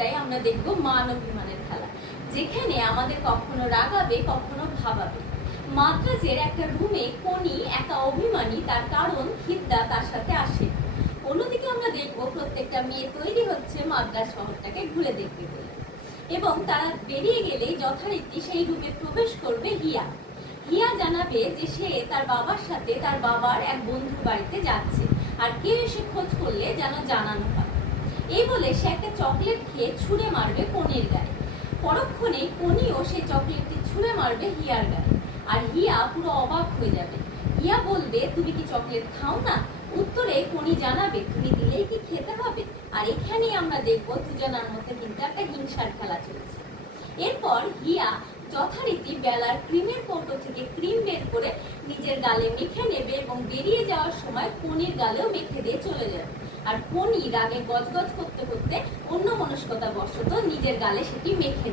পর্বটাই আমরা দেখব মান অভিমানের খেলা, যেখানে আমাদের কখনো রাগাবে কখনো ভাবাবে। মাদ্রাজের একটা রুমে কোনি একা অভিমানী, তার কারণ হিদ্দা তার সাথে আসে। অন্যদিকে আমরা দেখবো প্রত্যেকটা মেয়ে তৈরি হচ্ছে মাদ্রাজ শহরটাকে ঘুরে দেখবে বলে, এবং তারা বেরিয়ে গেলেই যথারীতি সেই রুমে প্রবেশ করবে হিয়া। হিয়া জানাবে যে সে তার বাবার সাথে তার বাবার এক বন্ধুর বাড়িতে যাচ্ছে, আর কেউ এসে খোঁজ করলে যেন জানানো হয়। এই বলে সে একটা চকলেট খেয়ে ছুঁড়ে মারবে কোনির গায়ে। পরক্ষণেই কোনিও সেই চকলেটটি ছুঁড়ে মারবে হিয়ার গায়ে, আর হিয়া পুরো অবাক হয়ে যাবে। হিয়া বলবে, তুমি কি চকলেট খাও না? উত্তরে কোনি জানাবে, তুমি দিলেই কি খেতে হবে? আর এখানেই আমরা দেখবো দুজনের মধ্যে কিন্তু একটা হিংসার খেলা চলছে। এরপর হিয়া যথারীতি বেলার ক্রিমের কৌটো থেকে ক্রিম বের করে নিজের গালে মেখে নেবে এবং বেরিয়ে যাওয়ার সময় কোনির গালেও মেখে দিয়ে চলে যাবে। আর কোনি রাগে গজগজ করতে করতে অন্যমনস্কতা বশত নিজের গালে সেটি মেখে